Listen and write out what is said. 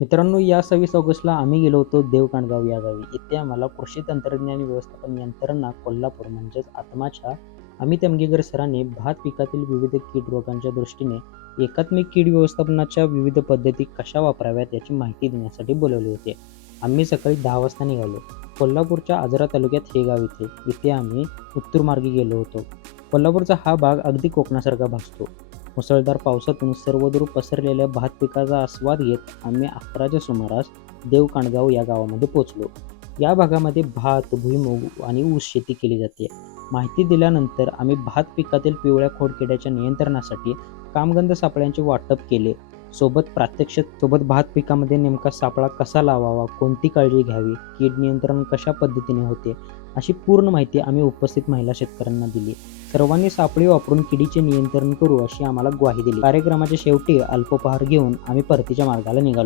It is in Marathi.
मित्रांनो या सव्वीस ऑगस्टला आम्ही गेलो होतो देवकाणगाव या गावी. इथे आम्हाला कृषी तंत्रज्ञान व्यवस्थापन यंत्रणा कोल्हापूर म्हणजेच आत्माच्या अमित अमगेकर सरांनी भात पिकातील विविध कीड रोगांच्या दृष्टीने एकात्मिक कीड व्यवस्थापनाच्या विविध पद्धती कशा वापराव्यात याची माहिती देण्यासाठी बोलवले होते. आम्ही सकाळी दहा वाजता निघालो. कोल्हापूरच्या आजरा तालुक्यात हे गाव इथे. इथे आम्ही उत्तूर मार्गी गेलो होतो. कोल्हापूरचा हा भाग अगदी कोकणासारखा भासतो. मुसळधार पावसातून सर्वदूर पसरलेल्या भात पिकाचा आस्वाद घेत आम्ही अकराच्या सुमारास देवकाणगाव या गावामध्ये पोहोचलो. या भागामध्ये भात भुईमूग आणि ऊस शेती केली जाते. माहिती दिल्यानंतर आम्ही भात पिकातील पिवळ्या खोडकिड्याच्या नियंत्रणासाठी कामगंध सापळ्यांचे वाटप केले. सोबत प्रात्यक्षिक सोबत भात पिकामध्ये नेमका सापळा कसा लावावा कोणती काळजी घ्यावी कीड नियंत्रण कशा पद्धतीने होते अशी पूर्ण माहिती आम्ही उपस्थित महिला शेतकऱ्यांना दिली. सर्वांनी सापळी वापरून किडीचे नियंत्रण करू अशी आम्हाला ग्वाही दिली. कार्यक्रमाच्या शेवटी अल्पोपहार घेऊन आम्ही परतीच्या मार्गाला निघालो.